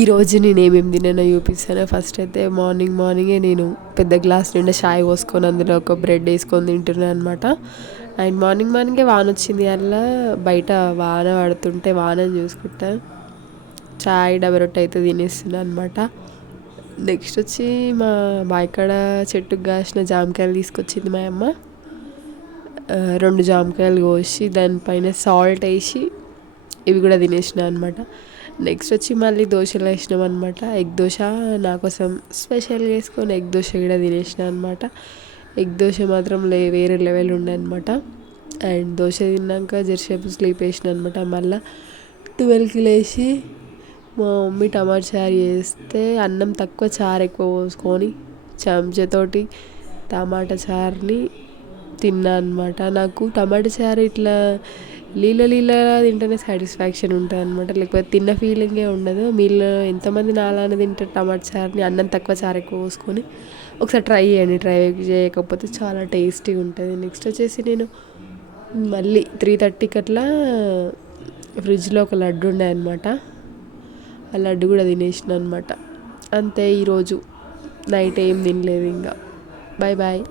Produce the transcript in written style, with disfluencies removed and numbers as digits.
ఈరోజు నేను ఏమేమి తిన్నానో చూపిస్తాను. ఫస్ట్ అయితే మార్నింగే నేను పెద్ద గ్లాస్ నిండా చాయ్ పోసుకొని అందులో ఒక బ్రెడ్ వేసుకొని తింటున్నాను అనమాట. అండ్ మార్నింగే వాన వచ్చింది, అలా బయట వాన పడుతుంటే వానని చూసుకుంటా చాయ్ డబల్ రొట్టె అయితే తినేస్తున్నాను అనమాట. నెక్స్ట్ వచ్చి మా బాయికాడ చెట్టుకు కాసిన జామకాయలు తీసుకొచ్చింది మా అమ్మ. 2 జామకాయలు కోసి దానిపైన సాల్ట్ వేసి ఇవి కూడా తినేసిన అనమాట. నెక్స్ట్ వచ్చి మళ్ళీ దోశలు వేసినాం అనమాట. ఎగ్ దోశ నా కోసం స్పెషల్గా వేసుకొని ఎగ్ దోశ కూడా తినేసిన అనమాట. ఎగ్ దోశ మాత్రం వేరే లెవెల్ ఉండే అనమాట. అండ్ దోశ తిన్నాక జరసేపు స్లీప్ వేసిన అనమాట. మళ్ళీ 12కి లేచి మా మమ్మీ టమాటా చారు చేస్తే అన్నం తక్కువ చారు ఎక్కువ పోసుకొని చెంచాతోటి టమాటా చారుని తిన్నా అనమాట. నాకు టమాటా చారు ఇట్లా నీళ్ళ తింటేనే సాటిస్ఫాక్షన్ ఉంటుంది అనమాట, లేకపోతే తిన్న ఫీలింగే ఉండదు. మీలో ఎంతమంది నాలానే తింటారు టమాటా చారుని అన్నం తక్కువ చారు ఎక్కువ పోసుకొని? ఒకసారి ట్రై చేయండి. ట్రై చేయకపోతే చాలా టేస్టీగా ఉంటుంది. నెక్స్ట్ వచ్చేసి నేను మళ్ళీ 3:30కి అట్లా ఫ్రిడ్జ్లో ఒక లడ్డు ఉండే అనమాట. ఆ లడ్డు కూడా తినేసిన అనమాట. అంతే, ఈరోజు నైట్ ఏం తినలేదు ఇంకా. Bye bye.